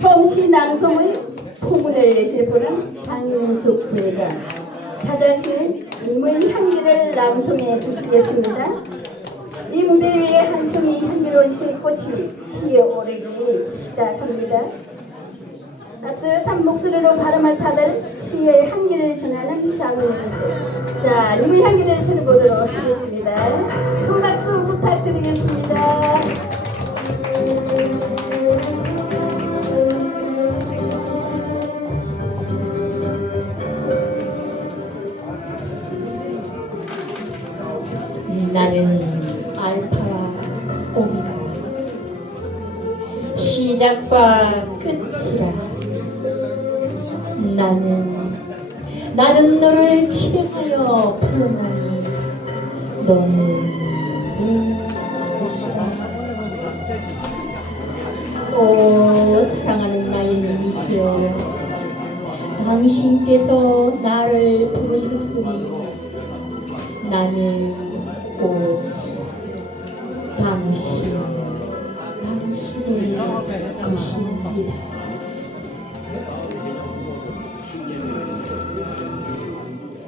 처음 시낭송의 포문을 내실 분은 장윤숙 부회장. 차장씨는 님의 향기를 낭송해 주시겠습니다. 이 무대 위에 한 송이 향기로운 실꽃이 피어오르기 시작합니다. 따뜻한 목소리로 발음을 타들 시의 향기를 전하는 장윤숙. 자, 님의 향기를 들어보도록 하겠습니다. 큰 박수 부탁드리겠습니다. 나는 알파와 오미가 시작과 끝이라. 나는 나는 너를 치령하여 부르나니 너는 오 사랑하는 나의 님이시여. 당신께서 나를 부르셨으니 나는 오직 당신, 당신의 것입니다.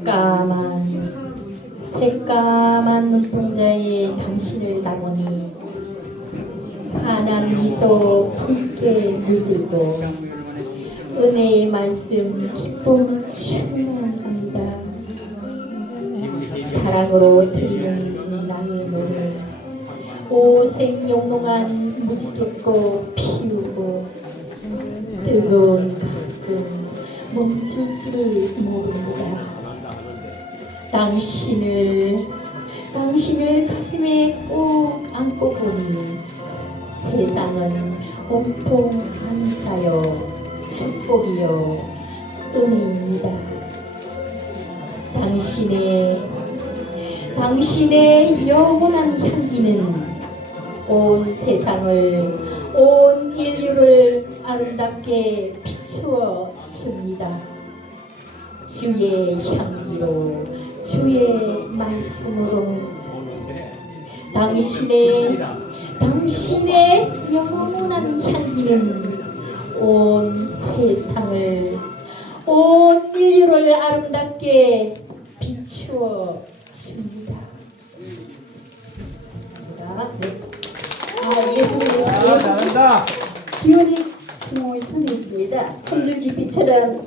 까만, 새까만 눈동자에 당신을 담으니 환한 미소 붉게 물들고 은혜의 말씀 기쁨 충만 사랑으로 드리는 나의 노래. 오색 영롱한 무지개꽃 피우고 뜨거운 가슴 멈출 줄 모릅니다. 당신을 당신을 가슴에 꼭 안고 보니 세상은 온통 감사요 축복이요 은혜입니다. 당신의 당신의 영원한 향기는 온 세상을 온 인류를 아름답게 비추어 줍니다. 주의 향기로 주의 말씀으로 당신의 당신의 영원한 향기는 온 세상을 온 인류를 아름답게 비추어 줍니다. 감사합니다. 네. 아, 잘한다. 기운이 부모의 섬이 있습니다. 혼주 깊이처럼